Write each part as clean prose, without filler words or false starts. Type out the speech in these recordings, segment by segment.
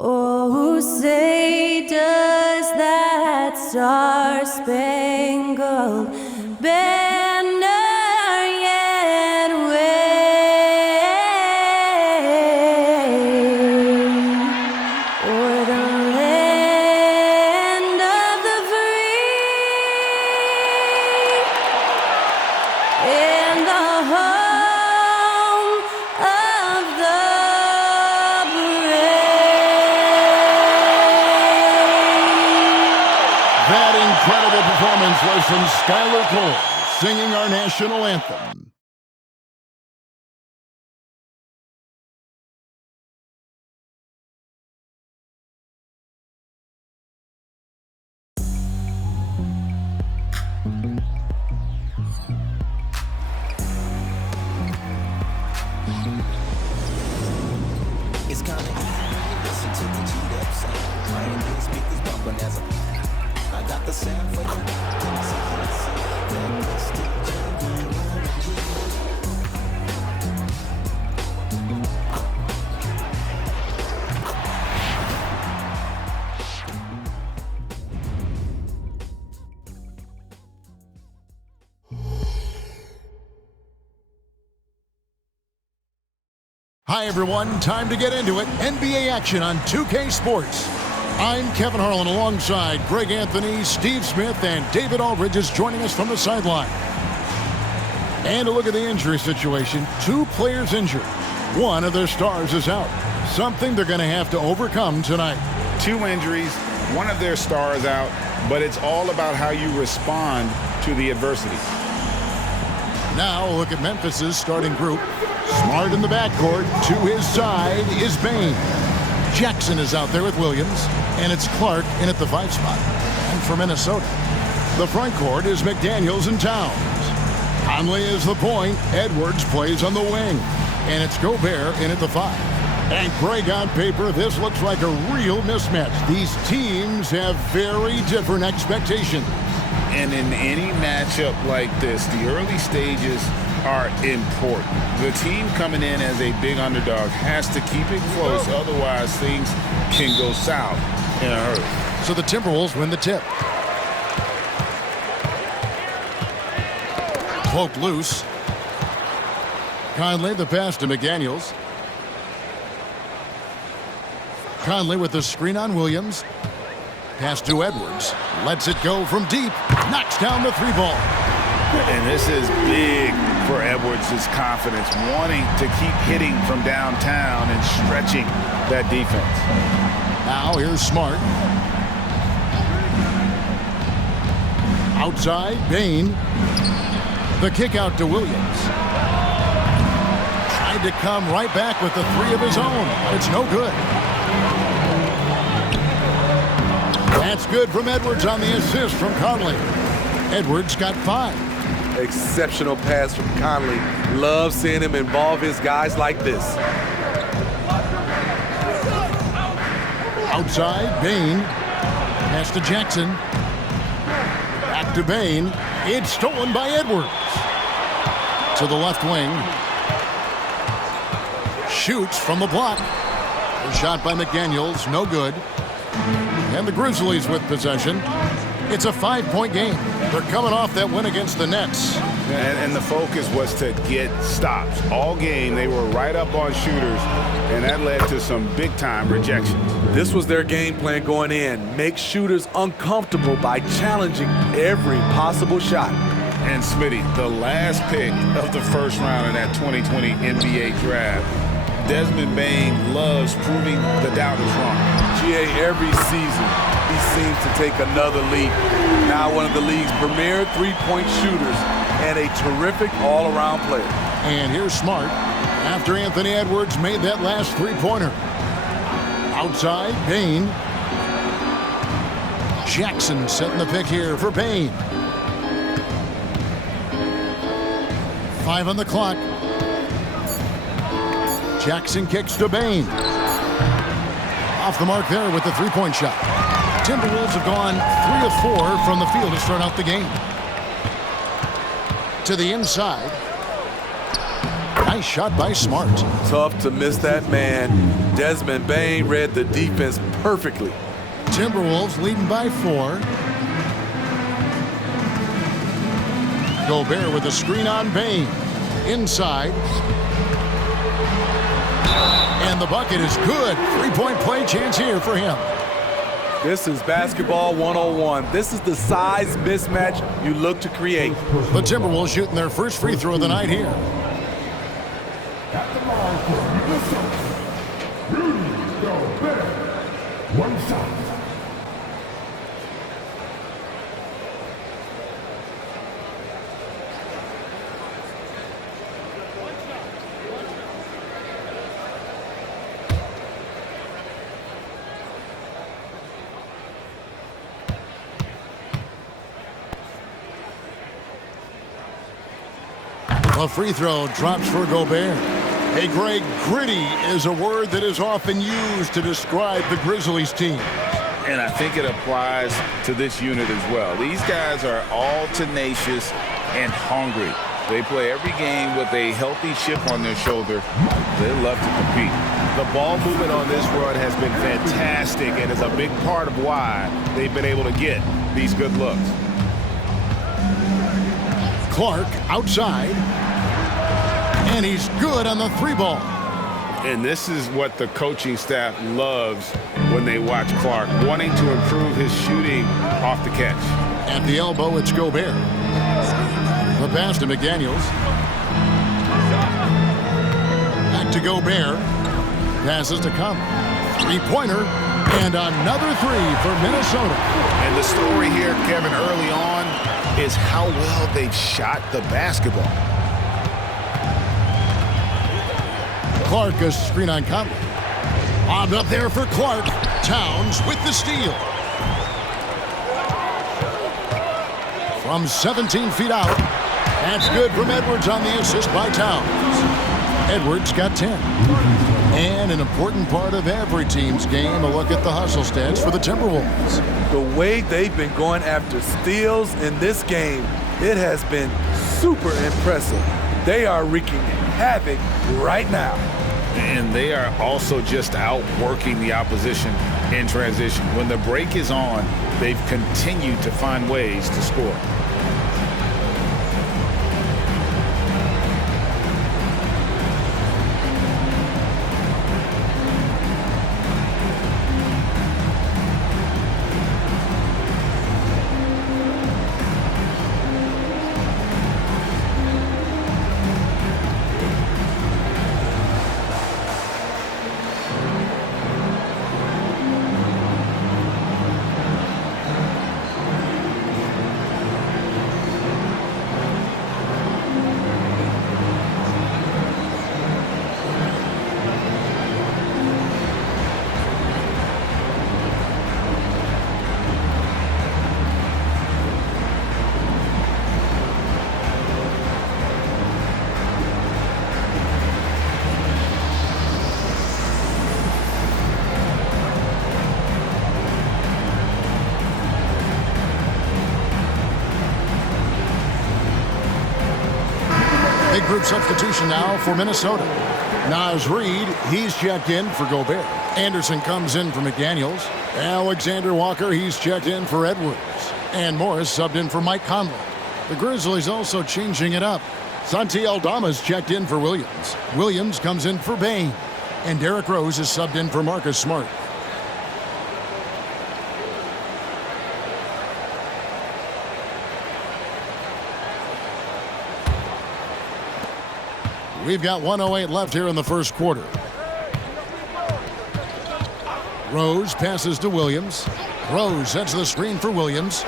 Oh, say does that star-spangled banner yet wave o'er the land of the free and the home of the That incredible performance was from Skylar Cole, singing our national anthem. It's kinda easy when you listen to the G-Dub sound. Playing these speakers bumping as I got the sound for you. Hi, everyone. Time to get into it. NBA action on 2K Sports. I'm Kevin Harlan alongside Greg Anthony, Steve Smith, and David Aldridge is joining us from the sideline. And a look at the injury situation. 2 players injured. One of their stars is out. Something they're going to have to overcome tonight. 2 injuries, one of their stars out, but it's all about how you respond to the adversity. Now a look at Memphis's starting group. Smart in the backcourt. To his side is Bane. Jackson is out there with Williams, and it's Clark in at the 5 spot. And for Minnesota, the front court is McDaniels and Towns. Conley is the point. Edwards plays on the wing, and it's Gobert in at the 5. And Greg, on paper, this looks like a real mismatch. These teams have very different expectations. And in any matchup like this, the early stages are important. The team coming in as a big underdog has to keep it close, otherwise things can go south in a hurry. So the Timberwolves win the tip. Cloak loose. Conley the pass to McDaniels. Conley with the screen on Williams. Pass to Edwards. Lets it go from deep. Knocks down the 3 ball. And this is big for Edwards' confidence, wanting to keep hitting from downtown and stretching that defense. Now here's Smart. Outside, Bane. The kick out to Williams. Tried to come right back with the 3 of his own. It's no good. That's good from Edwards on the assist from Conley. Edwards got 5. Exceptional pass from Conley. Love seeing him involve his guys like this. Outside, Bane. Pass to Jackson. Back to Bane. It's stolen by Edwards. To the left wing. Shoots from the block. A shot by McDaniels, no good. And the Grizzlies with possession. It's a 5-point game. They're coming off that win against the Nets. And the focus was to get stops. All game, they were right up on shooters, and that led to some big-time rejections. This was their game plan going in. Make shooters uncomfortable by challenging every possible shot. And Smitty, the last pick of the first round of that 2020 NBA draft, Desmond Bane loves proving the doubters wrong. GA, every season, he seems to take another leap. Now one of the league's premier 3-point shooters and a terrific all-around player. And here's Smart after Anthony Edwards made that last 3-pointer. Outside, Bane. Jackson setting the pick here for Bane. 5 on the clock. Jackson kicks to Bane. Off the mark there with the 3-point shot. Timberwolves have gone 3 of 4 from the field to start out the game. To the inside. Nice shot by Smart. Tough to miss that man. Desmond Bain read the defense perfectly. Timberwolves leading by 4. Gobert with a screen on Bain. Inside. And the bucket is good. 3-point play chance here for him. This is basketball 101. This is the size mismatch you look to create. The Timberwolves shooting their first free throw of the night here. At the line for Minnesota, Rudy Gobert. One shot. A free throw drops for Gobert. Hey, Greg, gritty is a word that is often used to describe the Grizzlies team. And I think it applies to this unit as well. These guys are all tenacious and hungry. They play every game with a healthy chip on their shoulder. They love to compete. The ball movement on this run has been fantastic and is a big part of why they've been able to get these good looks. Clark outside. And he's good on the 3-ball. And this is what the coaching staff loves when they watch Clark, wanting to improve his shooting off the catch. At the elbow, it's Gobert. The pass to McDaniels. Back to Gobert. Passes to Conley. 3-pointer. And another 3 for Minnesota. And the story here, Kevin, early on is how well they've shot the basketball. Clark, a screen on Conley. Bobbed up there for Clark. Towns with the steal. From 17 feet out. That's good from Edwards on the assist by Towns. Edwards got 10. And an important part of every team's game, a look at the hustle stats for the Timberwolves. The way they've been going after steals in this game, it has been super impressive. They are wreaking havoc right now. And they are also just outworking the opposition in transition. When the break is on, they've continued to find ways to score. Big group substitution now for Minnesota. Naz Reid, he's checked in for Gobert. Anderson comes in for McDaniels. Alexander Walker, he's checked in for Edwards. And Morris subbed in for Mike Conley. The Grizzlies also changing it up. Santi Aldama's checked in for Williams. Williams comes in for Bain. And Derrick Rose is subbed in for Marcus Smart. We've got 1:08 left here in the first quarter. Rose passes to Williams. Rose sets the screen for Williams.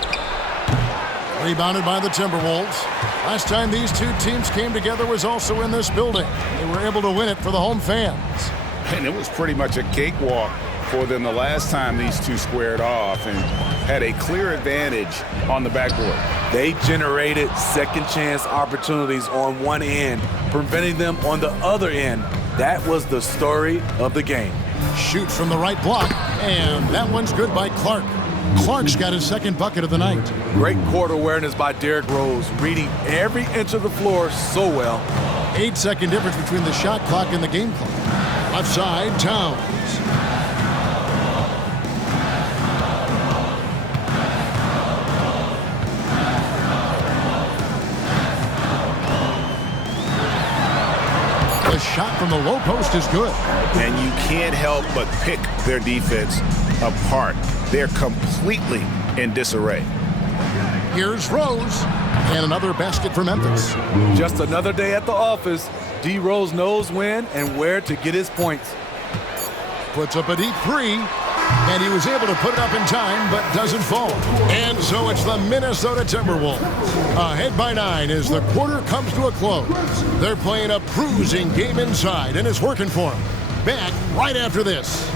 Rebounded by the Timberwolves. Last time these two teams came together was also in this building. They were able to win it for the home fans. And it was pretty much a cakewalk for them the last time these two squared off and had a clear advantage on the backboard. They generated second chance opportunities on one end, preventing them on the other end. That was the story of the game. Shoots from the right block, and that one's good by Clark. Clark's got his second bucket of the night. Great court awareness by Derrick Rose, reading every inch of the floor so well. 8-second difference between the shot clock and the game clock. Left side, Towns. The shot from the low post is good. And you can't help but pick their defense apart. They're completely in disarray. Here's Rose. And another basket for Memphis. Just another day at the office. D. Rose knows when and where to get his points. Puts up a deep three. And he was able to put it up in time, but doesn't fall. And so it's the Minnesota Timberwolves ahead by 9 as the quarter comes to a close. They're playing a bruising game inside, and it's working for them. Back right after this.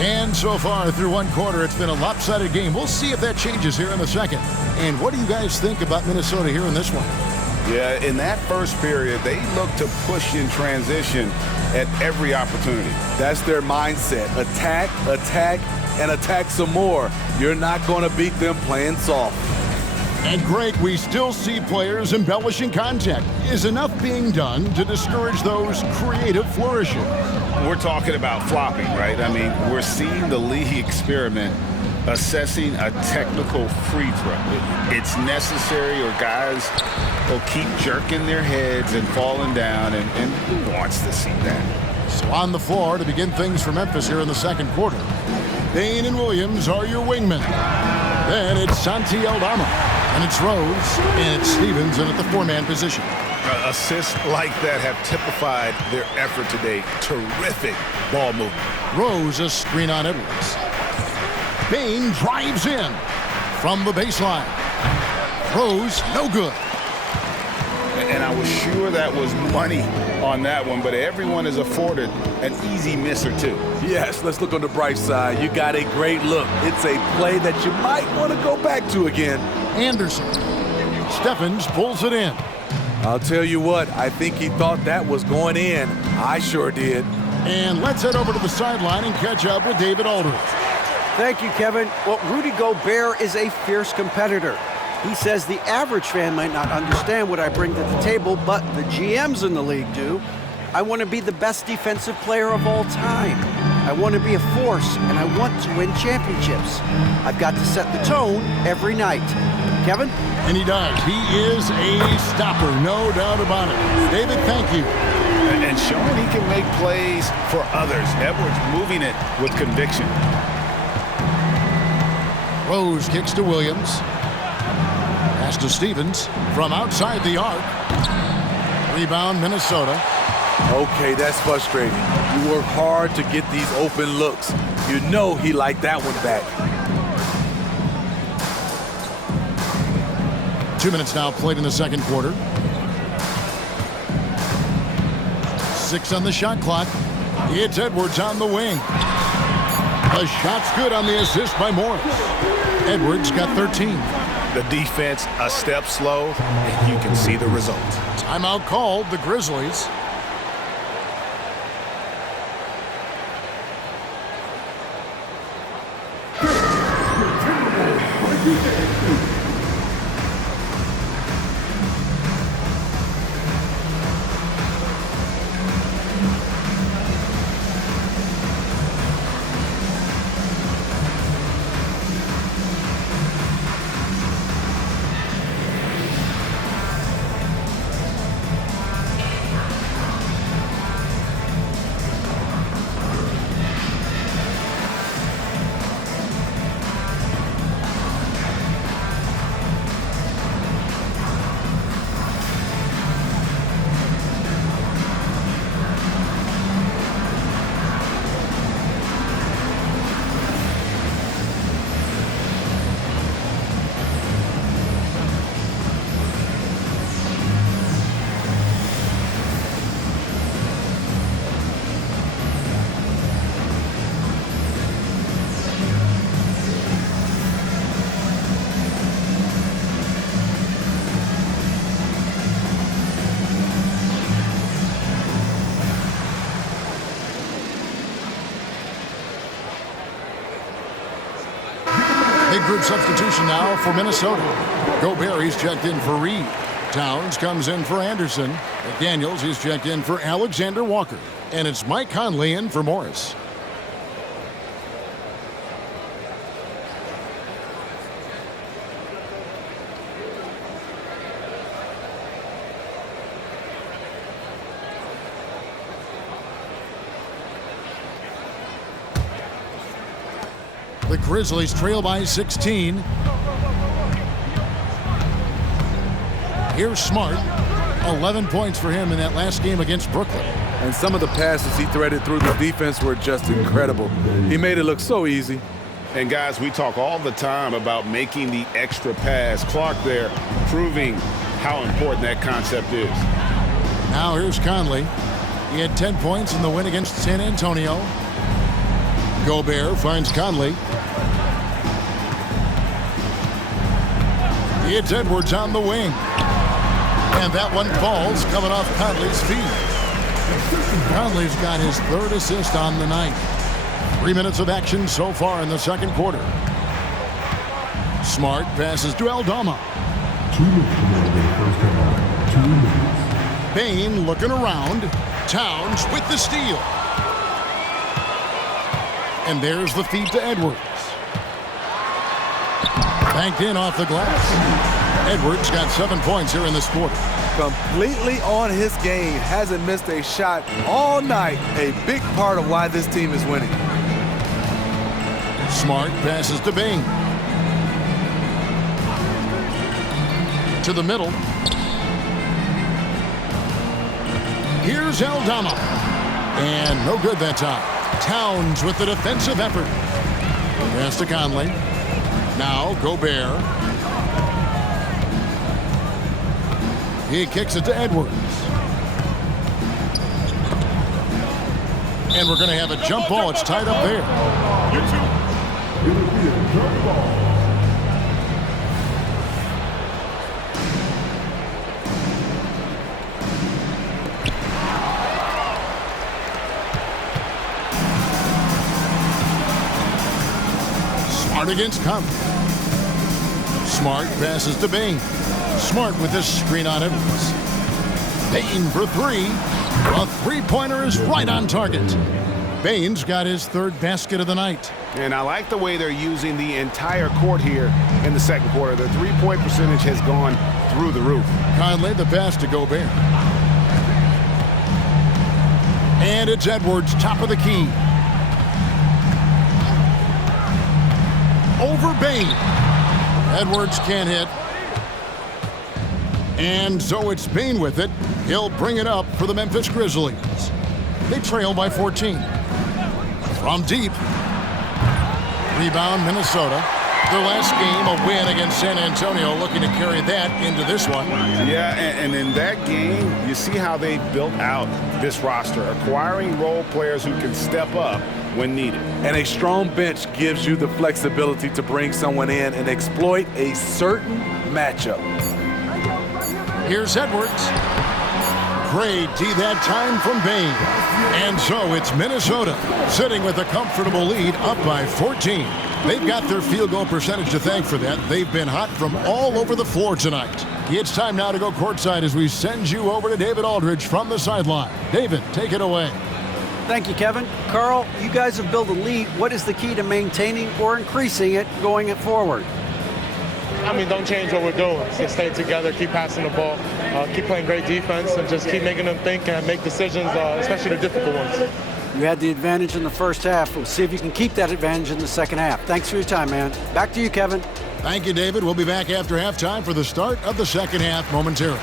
And so far through one quarter, it's been a lopsided game. We'll see if that changes here in the second. And what do you guys think about Minnesota here in this one? Yeah, in that first period, they looked to push in transition at every opportunity. That's their mindset. Attack, attack, and attack some more. You're not going to beat them playing soft. And Greg, we still see players embellishing contact. Is enough being done to discourage those creative flourishes? We're talking about flopping, right? I mean, we're seeing the league experiment assessing a technical free throw. It's necessary or guys will keep jerking their heads and falling down, and who wants to see that? So on the floor to begin things for Memphis here in the second quarter. Bain and Williams are your wingmen. Then it's Santi Aldama, and it's Rose, and it's Stevens, and at the four-man position. Assists like that have typified their effort today. Terrific ball movement. Rose a screen on Edwards. Bain drives in from the baseline. Rose, no good. And I was sure that was money on that one, but everyone is afforded an easy miss or two. Yes, let's look on the bright side. You got a great look. It's a play that you might want to go back to again. Anderson. Steffens pulls it in. I'll tell you what, I think he thought that was going in. I sure did. And let's head over to the sideline and catch up with David Aldridge. Thank you, Kevin. Well, Rudy Gobert is a fierce competitor. He says the average fan might not understand what I bring to the table, but the GMs in the league do. I want to be the best defensive player of all time. I want to be a force, and I want to win championships. I've got to set the tone every night. Kevin? And he does. He is a stopper, no doubt about it. David, thank you. And showing he can make plays for others. Edwards moving it with conviction. Rose kicks to Williams. Pass to Stevens from outside the arc. Rebound, Minnesota. Okay, that's frustrating. You work hard to get these open looks. You know he liked that one back. 2 minutes now played in the second quarter. 6 on the shot clock. It's Edwards on the wing. The shot's good on the assist by Morris. Edwards got 13. The defense a step slow, and you can see the result. Timeout called, the Grizzlies. Third substitution now for Minnesota. Gobert, he's checked in for Reed. Towns comes in for Anderson. McDaniels, he's checked in for Alexander Walker. And it's Mike Conley in for Morris. The Grizzlies trail by 16. Here's Smart. 11 points for him in that last game against Brooklyn. And some of the passes he threaded through the defense were just incredible. He made it look so easy. And guys, we talk all the time about making the extra pass. Clark there proving how important that concept is. Now here's Conley. He had 10 points in the win against San Antonio. Gobert finds Conley. It's Edwards on the wing. And that one falls coming off Conley's feet. Conley's got his third assist on the night. 3 minutes of action so far in the second quarter. Smart passes to Aldama. 2 minutes remaining in the first half. 2 minutes. Bain looking around. Towns with the steal. And there's the feed to Edwards. Banked in off the glass. Edwards got 7 points here in this quarter. Completely on his game. Hasn't missed a shot all night. A big part of why this team is winning. Smart passes to Bain. To the middle. Here's Aldama. And no good that time. Towns with the defensive effort. Pass to Conley. Now Gobert. He kicks it to Edwards. And we're going to have a jump ball. It's tied up there. It'll be a jump ball. Smart against Conley. Smart passes to Bain. Smart with this screen on Edwards. Bain for three. A three-pointer is right on target. Bain's got his third basket of the night. And I like the way they're using the entire court here in the second quarter. Their three-point percentage has gone through the roof. Conley, the pass to Gobert. And it's Edwards, top of the key. Over Bain. Edwards can't hit. And so it's Bain with it. He'll bring it up for the Memphis Grizzlies. They trail by 14. From deep. Rebound, Minnesota. Their last game, a win against San Antonio, looking to carry that into this one. Yeah, and in that game, you see how they built out this roster, acquiring role players who can step up when needed. And a strong bench gives you the flexibility to bring someone in and exploit a certain matchup. Here's Edwards. Great D that time from Bain. And so it's Minnesota sitting with a comfortable lead up by 14. They've got their field goal percentage to thank for that. They've been hot from all over the floor tonight. It's time now to go courtside as we send you over to David Aldridge from the sideline. David, take it away. Thank you, Kevin. Carl, you guys have built a lead. What is the key to maintaining or increasing it going forward? I mean, don't change what we're doing. Just stay together, keep passing the ball, keep playing great defense, and just keep making them think and make decisions, especially the difficult ones. You had the advantage in the first half. We'll see if you can keep that advantage in the second half. Thanks for your time, man. Back to you, Kevin. Thank you, David. We'll be back after halftime for the start of the second half momentarily.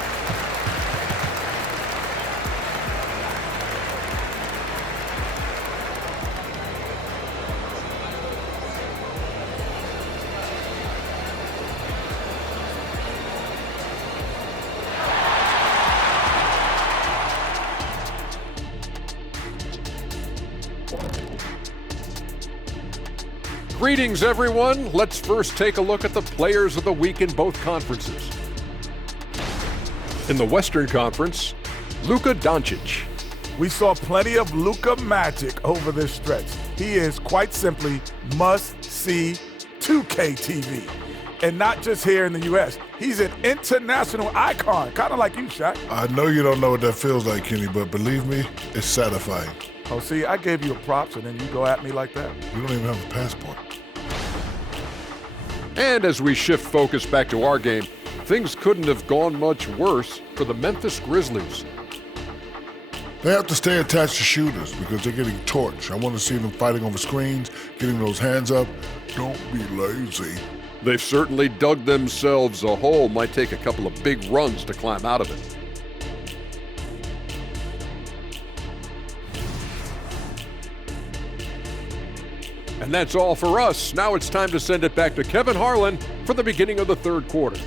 Greetings, everyone. Let's first take a look at the players of the week in both conferences. In the Western Conference, Luka Doncic. We saw plenty of Luka magic over this stretch. He is quite simply must-see 2K TV. And not just here in the U.S. He's an international icon, kind of like you, Shaq. I know you don't know what that feels like, Kenny, but believe me, it's satisfying. Oh, see, I gave you a props, and then you go at me like that? You don't even have a passport. And as we shift focus back to our game, things couldn't have gone much worse for the Memphis Grizzlies. They have to stay attached to shooters because they're getting torched. I want to see them fighting over screens, getting those hands up. Don't be lazy. They've certainly dug themselves a hole. Might take a couple of big runs to climb out of it. And that's all for us. Now it's time to send it back to Kevin Harlan for the beginning of the third quarter.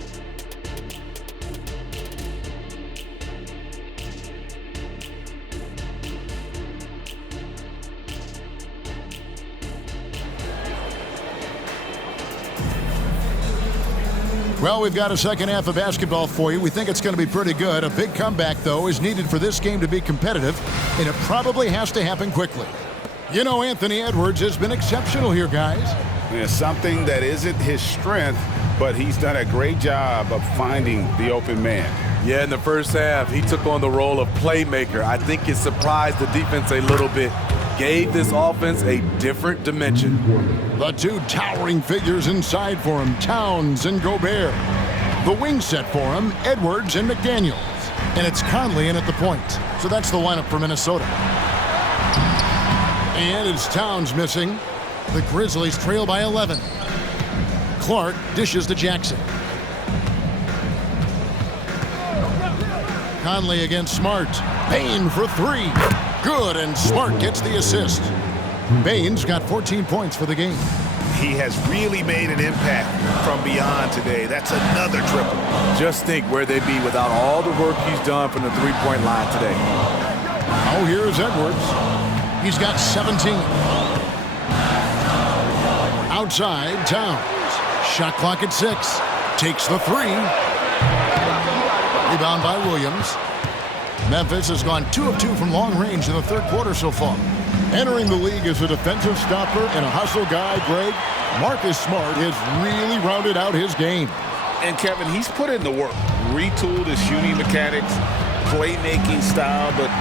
Well, we've got a second half of basketball for you. We think it's going to be pretty good. A big comeback, though, is needed for this game to be competitive, and it probably has to happen quickly. You know, Anthony Edwards has been exceptional here, guys. Yeah, something that isn't his strength, but he's done a great job of finding the open man. Yeah, in the first half, he took on the role of playmaker. I think it surprised the defense a little bit. Gave this offense a different dimension. The two towering figures inside for him, Towns and Gobert. The wing set for him, Edwards and McDaniels. And it's Conley in at the point. So that's the lineup for Minnesota. And it's Towns missing. The Grizzlies trail by 11. Clark dishes to Jackson. Conley against Smart. Payne for three. Good, and Smart gets the assist. Baines got 14 points for the game. He has really made an impact from beyond today. That's another triple. Just think where they'd be without all the work he's done from the three-point line today. Oh, here's Edwards. He's got 17. Outside, Towns. Shot clock at 6. Takes the three. Rebound by Williams. Memphis has gone 2 of 2 from long range in the third quarter so far. Entering the league as a defensive stopper and a hustle guy, Greg, Marcus Smart has really rounded out his game. And Kevin, he's put in the work. Retooled his shooting mechanics, playmaking style, but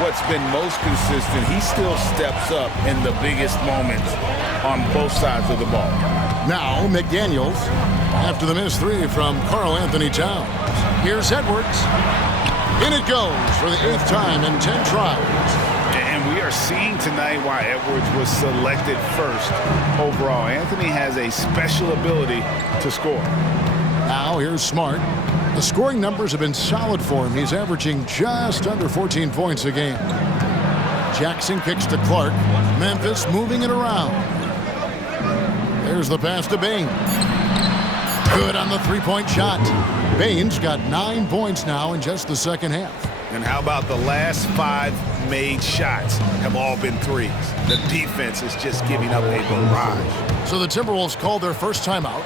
what's been most consistent, he still steps up in the biggest moments on both sides of the ball. Now McDaniels after the missed three from Karl Anthony Towns. Here's Edwards. In it goes for the 8th time in 10 tries. And we are seeing tonight why Edwards was selected first overall. Anthony has a special ability to score. Now here's Smart. The scoring numbers have been solid for him. He's averaging just under 14 points a game. Jackson kicks to Clark. Memphis moving it around. There's the pass to Baines. Good on the three-point shot. Baines got 9 points now in just the second half. And how about the last 5 made shots have all been threes? The defense is just giving up a barrage. So the Timberwolves called their first timeout.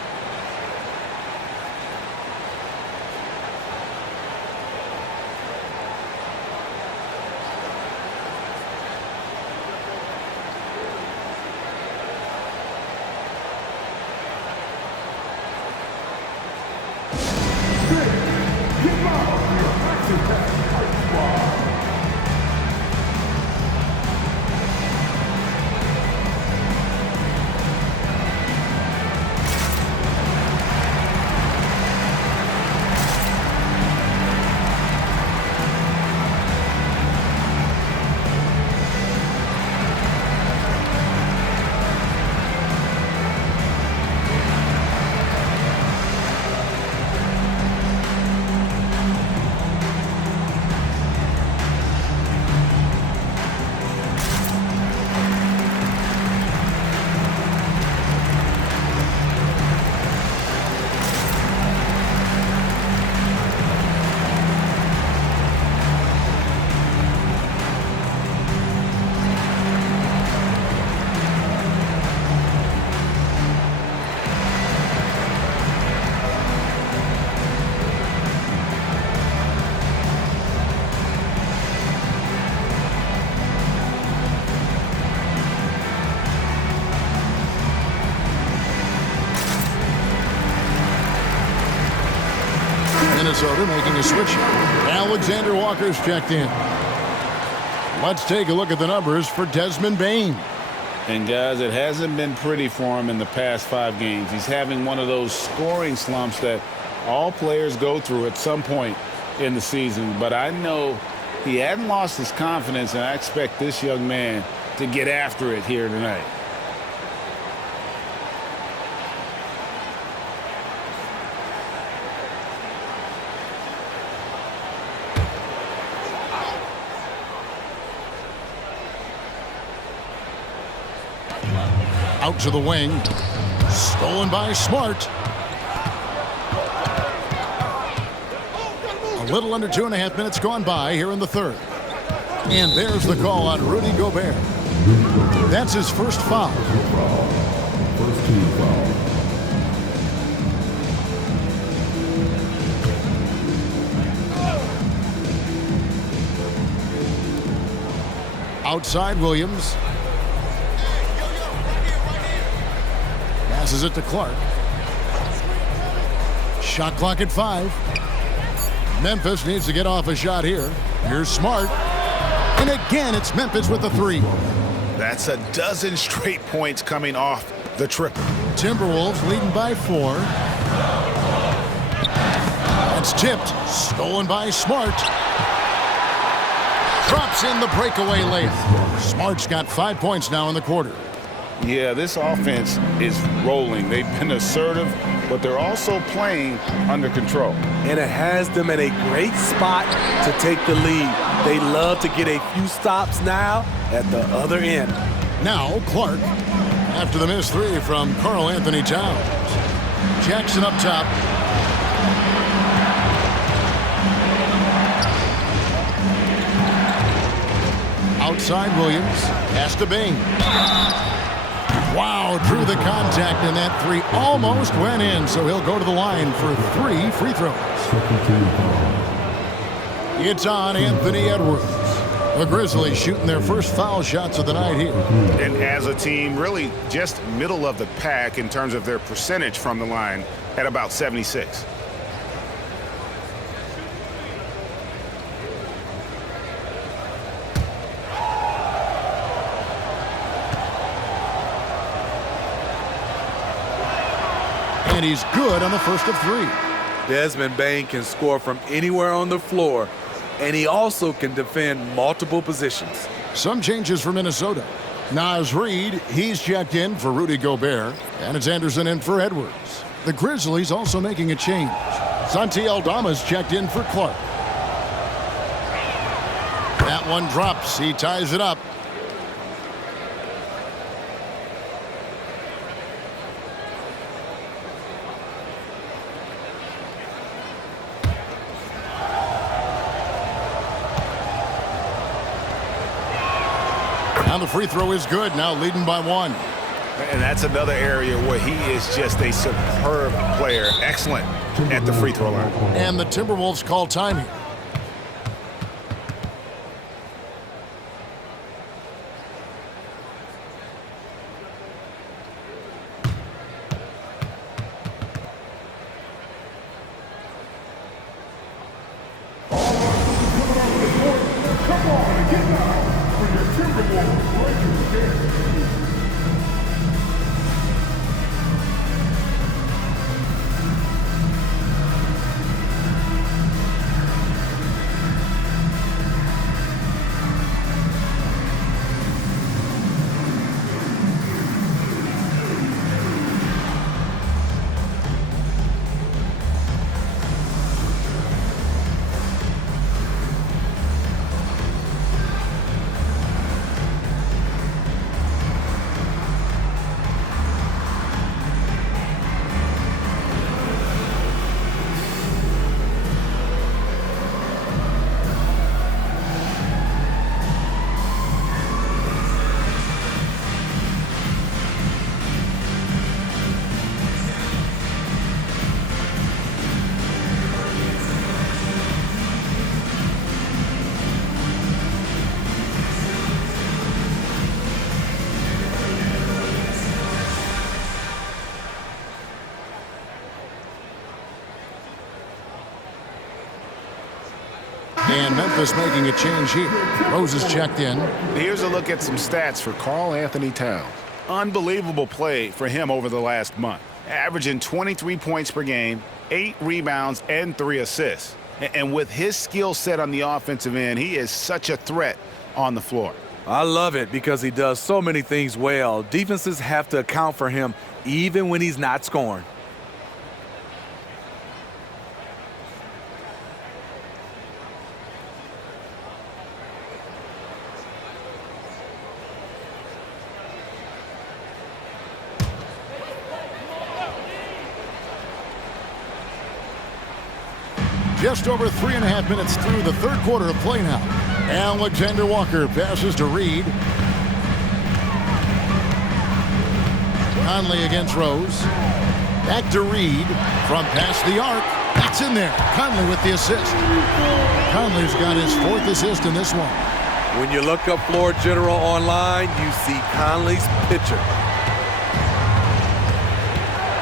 Minnesota making a switch. Alexander Walker's checked in. Let's take a look at the numbers for Desmond Bane. And guys, it hasn't been pretty for him in the past 5 games. He's having one of those scoring slumps that all players go through at some point in the season. But I know he hadn't lost his confidence, and I expect this young man to get after it here tonight. Out to the wing. Stolen by Smart. A little under 2.5 minutes gone by here in the third. And there's the call on Rudy Gobert. That's his first foul. First team foul. Outside Williams. Passes it to Clark. Shot clock at 5. Memphis needs to get off a shot here. Here's Smart. And again, it's Memphis with the 3. That's a dozen straight points coming off the triple. Timberwolves leading by 4. That's tipped. Stolen by Smart. Drops in the breakaway layup. Smart's got 5 points now in the quarter. Yeah, this offense is rolling. They've been assertive, but they're also playing under control. And it has them in a great spot to take the lead. They love to get a few stops now at the other end. Now Clark, after the missed 3 from Karl Anthony Towns. Jackson up top. Outside Williams. Pass to Bing. Wow, drew the contact, and that 3 almost went in, so he'll go to the line for 3 free throws. It's on Anthony Edwards. The Grizzlies shooting their first foul shots of the night here. And as a team, really just middle of the pack in terms of their percentage from the line at about 76. And he's good on the first of 3. Desmond Bane can score from anywhere on the floor, and he also can defend multiple positions. Some changes for Minnesota. Naz Reid, he's checked in for Rudy Gobert, and it's Anderson in for Edwards. The Grizzlies also making a change. Santi Aldama's checked in for Clark. That one drops. He ties it up. Now the free throw is good. Now leading by 1. And that's another area where he is just a superb player. Excellent at the free throw line. And the Timberwolves call time here. And Memphis making a change here. Rose is checked in. Here's a look at some stats for Karl Anthony Towns. Unbelievable play for him over the last month. Averaging 23 points per game, 8 rebounds, and 3 assists. And with his skill set on the offensive end, he is such a threat on the floor. I love it because he does so many things well. Defenses have to account for him even when he's not scoring. Just over 3.5 minutes through the third quarter of play now. Alexander Walker passes to Reed. Conley against Rose. Back to Reed from past the arc. That's in there. Conley with the assist. Conley's got his 4th assist in this one. When you look up Floor General online, you see Conley's picture.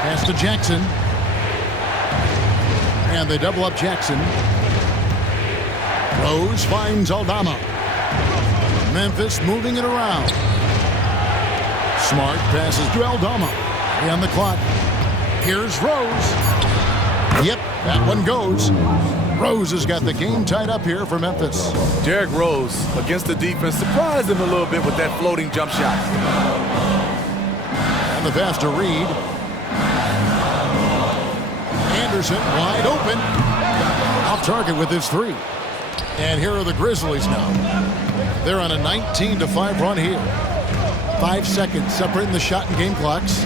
Pass to Jackson. And they double up Jackson. Rose finds Aldama. Memphis moving it around. Smart passes to Aldama. And the clock. Here's Rose. Yep, that one goes. Rose has got the game tied up here for Memphis. Derrick Rose against the defense surprised him a little bit with that floating jump shot. And the pass to Reed. Anderson wide open. Off target with his 3. And here are the Grizzlies now. They're on a 19-5 run here. 5 seconds separating the shot and game clocks.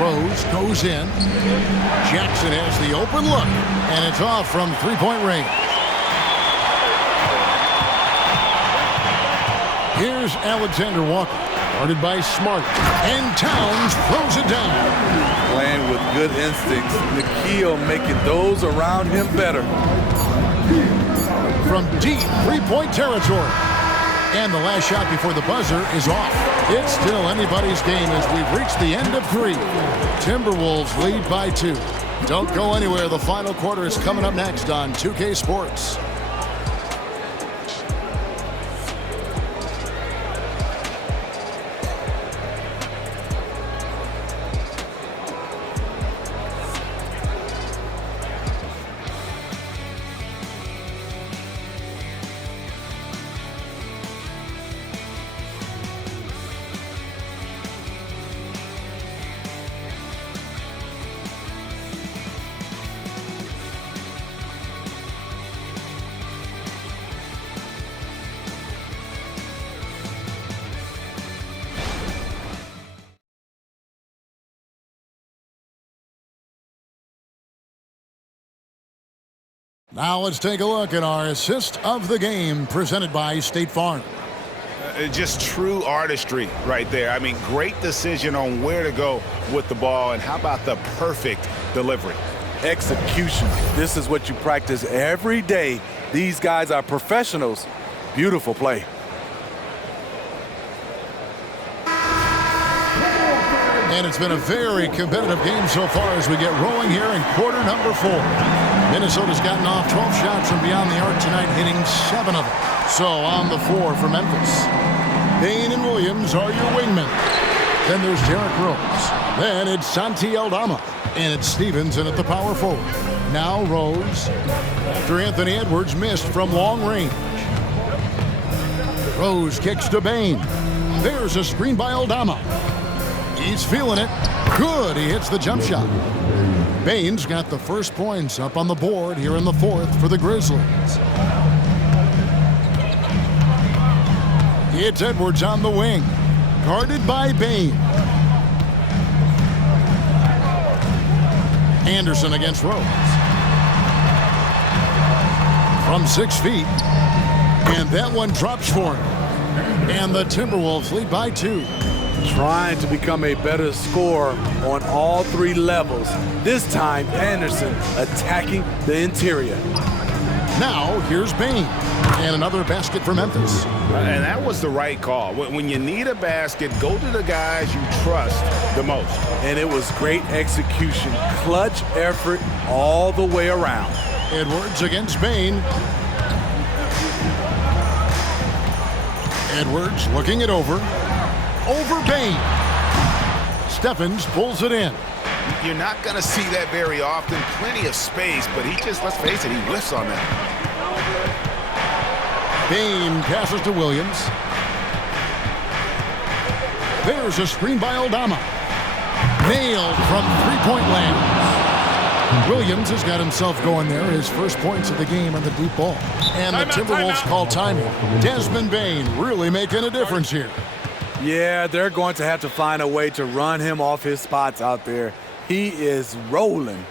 Rose goes in. Jackson has the open look. And it's off from 3-point range. Here's Alexander Walker. Guarded by Smart. And Towns throws it down. Playing with good instincts. Nikhil making those around him better. From deep 3-point territory. And the last shot before the buzzer is off. It's still anybody's game as we've reached the end of 3. Timberwolves lead by 2. Don't go anywhere. The final quarter is coming up next on 2K Sports. Now let's take a look at our assist of the game presented by State Farm. Just true artistry right there. I mean, great decision on where to go with the ball, and how about the perfect delivery? Execution. This is what you practice every day. These guys are professionals. Beautiful play. And it's been a very competitive game so far as we get rolling here in quarter number 4. Minnesota's gotten off 12 shots from beyond the arc tonight, hitting 7 of them. So on the floor for Memphis, Payne and Williams are your wingmen. Then there's Derrick Rose. Then it's Santi Aldama. And it's Stevenson at the power forward. Now Rose, after Anthony Edwards missed from long range. Rose kicks to Payne. There's a screen by Aldama. He's feeling it. Good. He hits the jump shot. Payne's got the first points up on the board here in the 4th for the Grizzlies. It's Edwards on the wing. Guarded by Payne. Anderson against Rose. From 6 feet. And that one drops for him. And the Timberwolves lead by 2. Trying to become a better scorer on all 3 levels. This time, Anderson attacking the interior. Now, here's Payne. And another basket for Memphis. And that was the right call. When you need a basket, go to the guys you trust the most. And it was great execution. Clutch effort all the way around. Edwards against Payne. Edwards looking it over. Over Bain. Stephens pulls it in. You're not going to see that very often. Plenty of space, but he just, let's face it, he whiffs on that. Bain passes to Williams. There's a screen by Aldama. Nailed from three-point land. Williams has got himself going there. His first points of the game on the deep ball. And the Timberwolves call timing. Desmond Bain really making a difference here. Yeah, they're going to have to find a way to run him off his spots out there. He is rolling.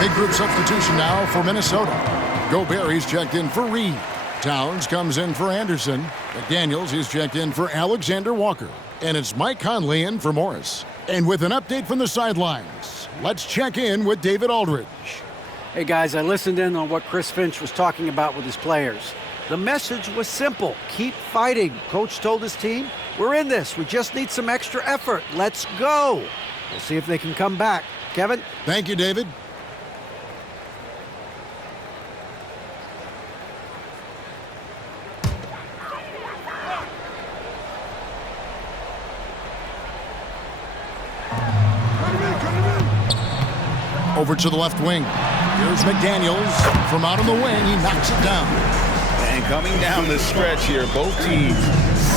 Big group substitution now for Minnesota. Gobert, he's checked in for Reed. Towns comes in for Anderson. McDaniels, he's checked in for Alexander Walker. And it's Mike Conley in for Morris. And with an update from the sidelines, let's check in with David Aldridge. Hey, guys, I listened in on what Chris Finch was talking about with his players. The message was simple. Keep fighting. Coach told his team, we're in this. We just need some extra effort. Let's go. We'll see if they can come back. Kevin? Thank you, David. Over to the left wing. Here's McDaniels. From out on the wing, he knocks it down. And coming down the stretch here, both teams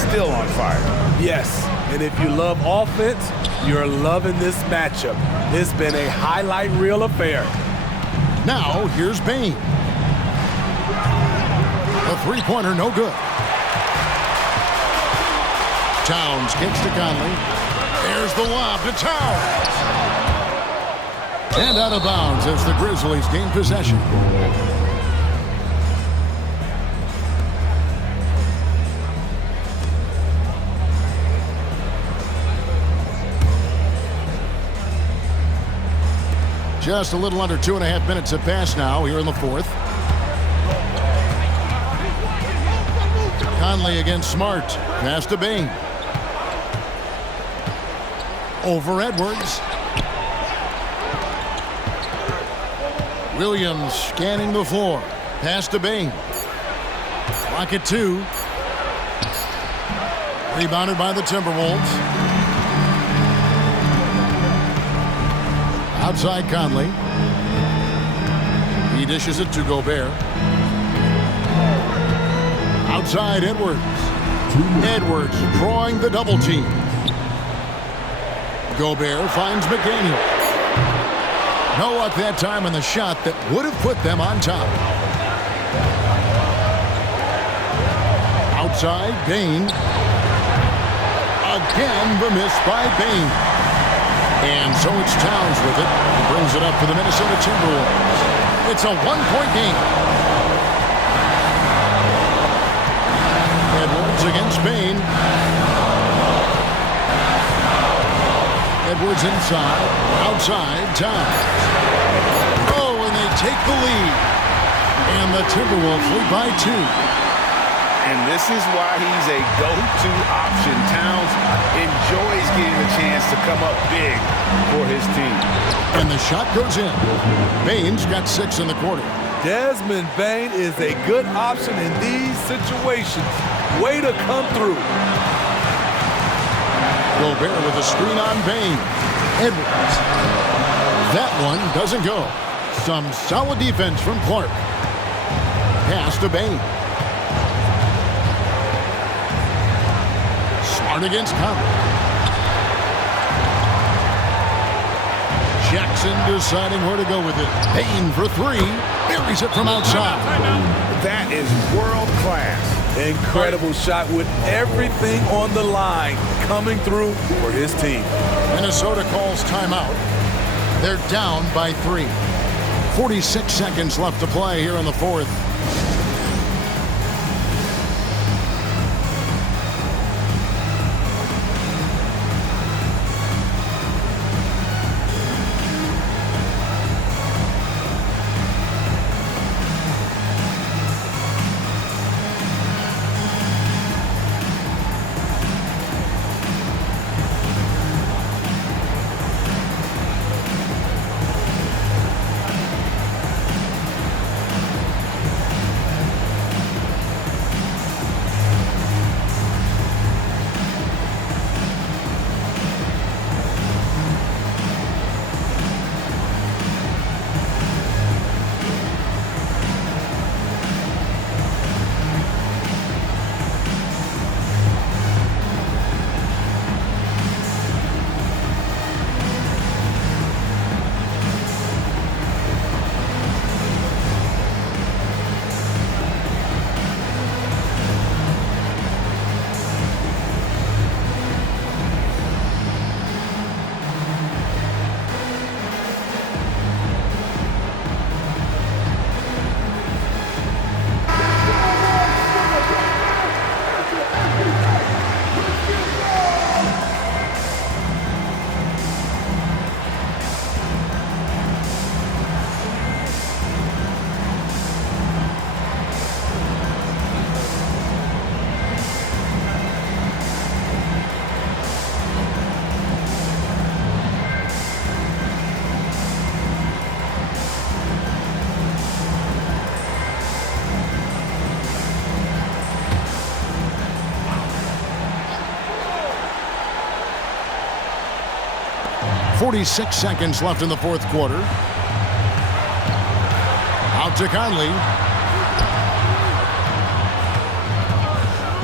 still on fire. Yes, and if you love offense, you're loving this matchup. It's been a highlight reel affair. Now, here's Bain. A three-pointer, no good. Towns kicks to Conley. There's the lob to Towns. And out of bounds as the Grizzlies gain possession. Just a little under 2.5 minutes have passed now here in the fourth. Conley against Smart. Pass to Bain. Over Edwards. Williams scanning the floor. Pass to Bain. Clock at 2. Rebounded by the Timberwolves. Outside Conley. He dishes it to Gobert. Outside Edwards. Edwards drawing the double team. Gobert finds McDaniel. No luck that time on the shot that would have put them on top. Outside, Bain. Again, the miss by Bain. And so it's Towns with it. He brings it up for the Minnesota Timberwolves. It's a one-point game. Edwards against Bain. Edwards inside. Outside, Towns. Oh, and they take the lead. And the Timberwolves lead by 2. And this is why he's a go-to option. Towns enjoys getting the chance to come up big for his team. And the shot goes in. Bain's got 6 in the quarter. Desmond Bain is a good option in these situations. Way to come through. Gobert with a screen on Bain. Edwards. That one doesn't go. Some solid defense from Clark. Pass to Bain. Smart against Conley. Jackson deciding where to go with it. Bain for three. Buries it from outside. That is world class. Incredible shot with everything on the line coming through for his team. Minnesota calls timeout. They're down by 3. 46 seconds left to play here in the fourth. .46 seconds left in the fourth quarter. Out to Conley.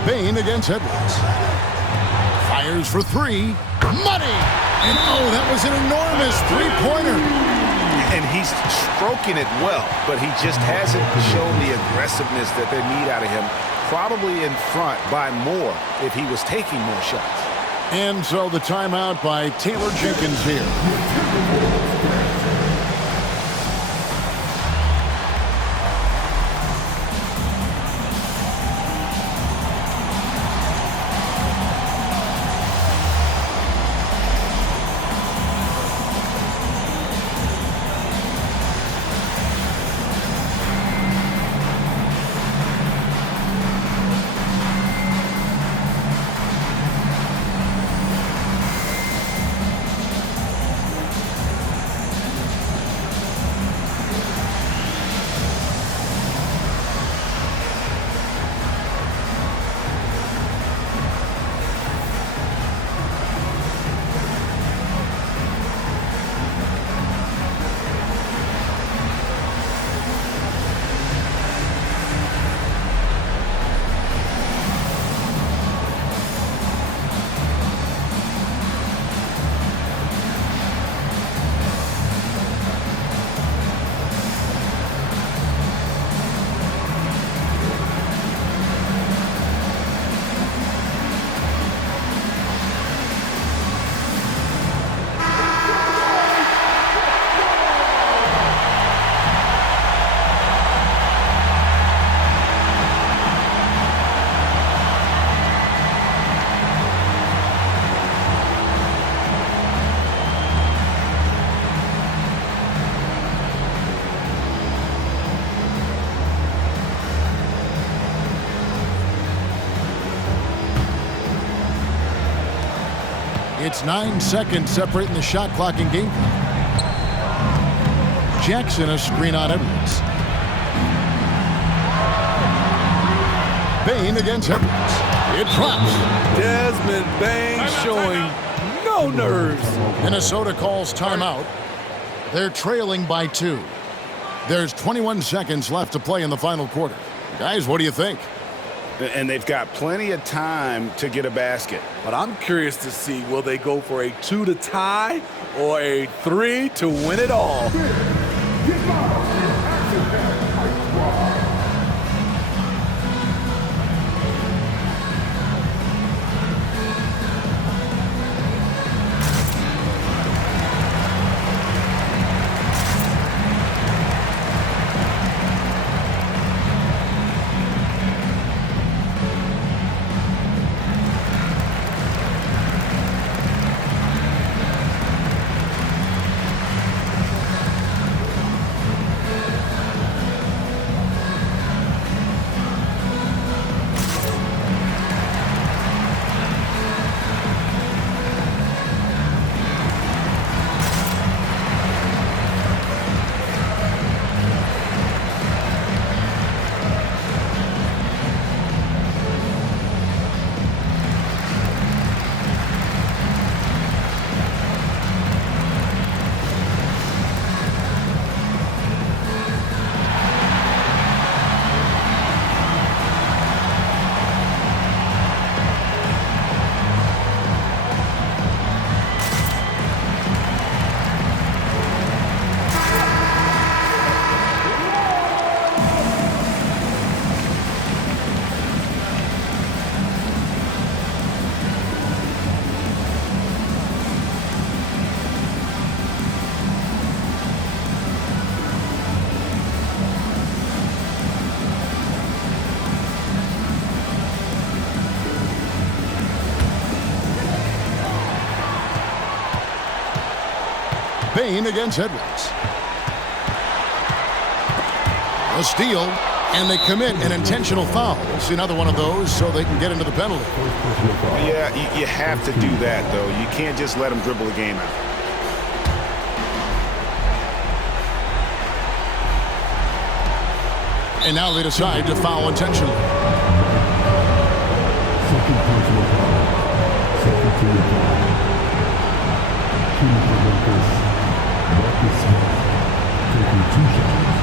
Bain against Edwards. Fires for three. Money! And oh, that was an enormous three-pointer. And he's stroking it well, but he just hasn't shown the aggressiveness that they need out of him. Probably in front by more if he was taking more shots. And so the timeout by Taylor Jenkins here. It's 9 seconds separating the shot clock and game clock. Jackson a screen on Edwards. Bain against Edwards. It drops. Desmond Bain showing no nerves. Minnesota calls timeout. They're trailing by 2. There's 21 seconds left to play in the final quarter. Guys, what do you think? And they've got plenty of time to get a basket. But I'm curious to see, will they go for a 2 to tie or a 3 to win it all? Bain against Edwards. A steal, and they commit an intentional foul. We'll see another one of those so they can get into the penalty. Yeah, you have to do that, though. You can't just let them dribble the game out. And now they decide to foul intentionally. Second personal foul. Second team foul. Team for Memphis, Marcus Smart, taking 2 shots.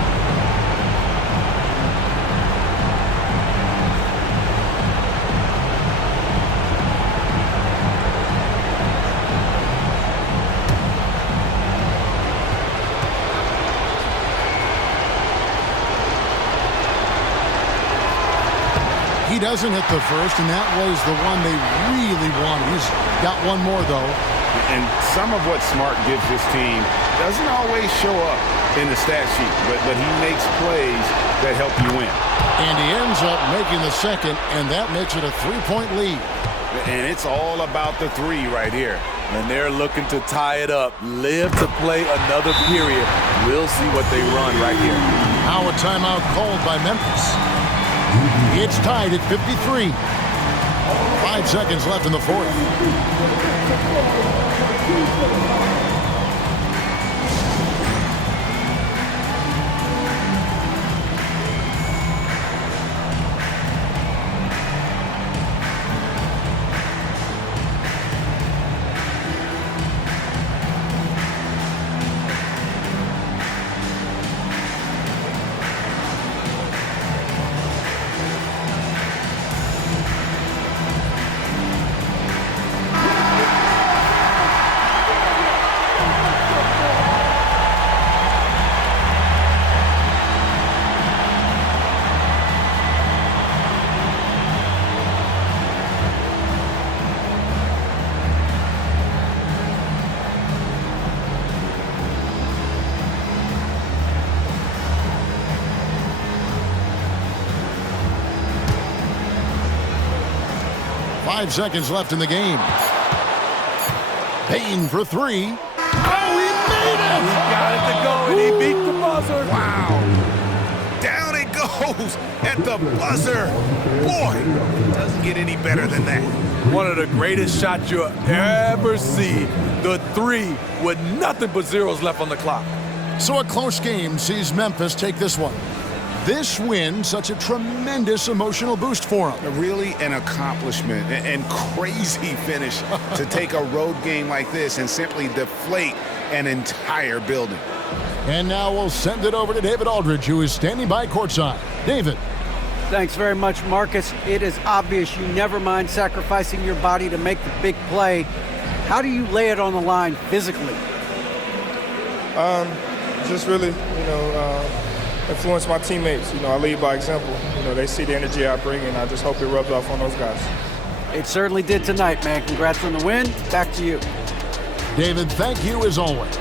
He doesn't hit the first, and that was the one they really wanted. He's got one more, though. And some of what Smart gives this team doesn't always show up in the stat sheet, but he makes plays that help you win. And he ends up making the second, and that makes it a 3-point lead. And it's all about the 3 right here. And they're looking to tie it up, live to play another period. We'll see what they run right here. Now a timeout called by Memphis. It's tied at 53. 5 seconds left in the fourth. Five seconds left in the game. Payne for 3. Oh, he made it! He got it to go, and he beat the buzzer. Wow. Down it goes at the buzzer. Boy, doesn't get any better than that. One of the greatest shots you'll ever see. The 3 with nothing but zeros left on the clock. So a close game sees Memphis take this one. this win such a tremendous emotional boost for him? Really an accomplishment and crazy finish to take a road game like this and simply deflate an entire building. And now we'll send it over to David Aldridge, who is standing by courtside. David. Thanks very much, Marcus. It is obvious you never mind sacrificing your body to make the big play. How do you lay it on the line physically? Just really, influence my teammates. I lead by example. They see the energy I bring, and I just hope it rubs off on those guys. It certainly did tonight, man. Congrats on the win. Back to you. David, thank you as always.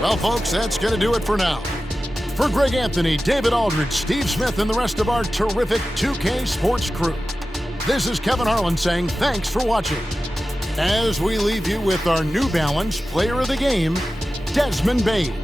Well, folks, that's going to do it for now. For Greg Anthony, David Aldridge, Steve Smith, and the rest of our terrific 2K Sports crew, this is Kevin Harlan saying thanks for watching. As we leave you with our New Balance Player of the Game, Desmond Bane.